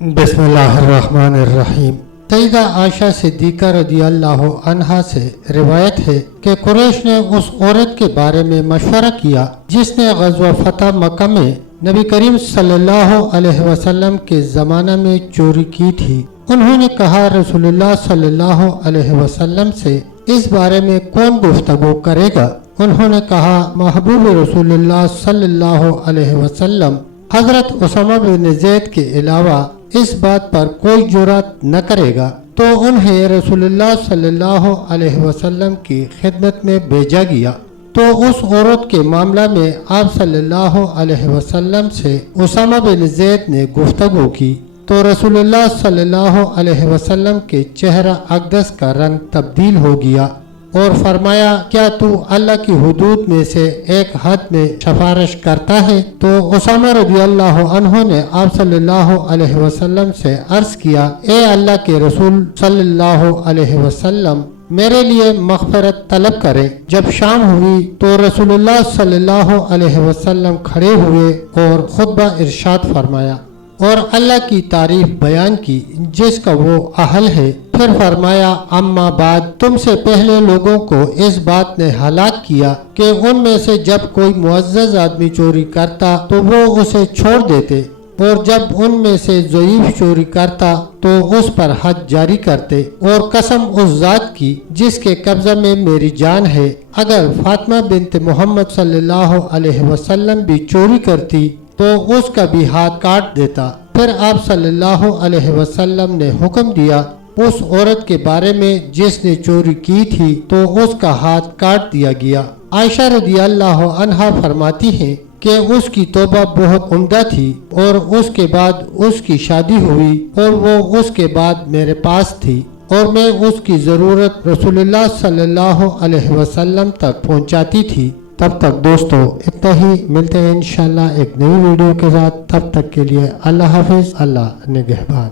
बिस्मिल्लाहिर्रहमानिर्रहीम। सईदा आयशा सिद्दीक़ा रज़ी अल्लाह अन्हा से रिवायत है कि कुरैश ने उस औरत के बारे में मशवरा किया जिसने ग़ज़वा फ़तह मक्का में नबी करीम सल्लल्लाहु अलैहि वसल्लम के ज़माना में चोरी की थी। उन्होंने कहा, रसूलुल्लाह सल्लल्लाहु अलैहि वसल्लम से इस बारे में कौन गुफ्तगू करेगा? उन्होंने कहा, महबूब रसूलुल्लाह सल्लल्लाहु अलैहि वसल्लम हज़रत उसामा बिन ज़ैद के अलावा इस बात पर कोई जुर्रत न करेगा। तो उन्हें रसूलुल्लाह सल्लल्लाहु अलैहि वसल्लम की खिदमत में भेजा गया। तो उस औरत के मामला में आप सल्लल्लाहु अलैहि वसल्लम से उसामा बिन ज़ैद ने गुफ्तगू की तो रसूलुल्लाह सल्लल्लाहु अलैहि वसल्लम के चेहरा अक़दस का रंग तब्दील हो गया और फरमाया, क्या तू अल्लाह की हुदूद में से एक हद में सिफारिश करता है? तो उसामा रज़ी अल्लाह अन्हु ने आप सल्लल्लाहु अलैहि वसल्लम से अर्ज किया, ए अल्लाह के रसूल सल्लल्लाहु अलैहि वसल्लम, मेरे लिए मग़फ़िरत तलब करे। जब शाम हुई तो रसूलुल्लाह सल्लल्लाहु अलैहि वसल्लम खड़े हुए और खुतबा इरशाद फरमाया और अल्लाह की तारीफ बयान की जिसका वो अहल है। फिर फरमाया, अम्मा बाद, तुमसे पहले लोगों को इस बात ने हलाक किया कि उनमें से जब कोई मुअज़्ज़ज़ आदमी चोरी करता तो वो उसे छोड़ देते और जब उनमें से ज़ईफ़ चोरी करता तो उस पर हद जारी करते। और कसम उस ज़ात की जिसके कब्ज़ा में मेरी जान है, अगर फातिमा बिन्त मोहम्मद सल्लल्लाहु अलैहि वसल्लम भी चोरी करती तो उसका भी हाथ काट देता। फिर आप सल्लल्लाहु अलैहि वसल्लम ने हुक्म दिया उस औरत के बारे में जिसने चोरी की थी तो उसका हाथ काट दिया गया। आयशा रज़ी अल्लाह अन्हा फरमाती हैं कि उसकी तौबा बहुत उम्दा थी और उसके बाद उसकी शादी हुई और वो उसके बाद मेरे पास थी और मैं उसकी ज़रूरत रसूलुल्लाह सल्लल्लाहु अलैहि वसल्लम तक पहुंचाती थी। तब तक दोस्तों इतना ही, मिलते हैं इंशाल्लाह एक नई वीडियो के साथ। तब तक के लिए अल्लाह हाफिज़, अल्लाह निगहबान।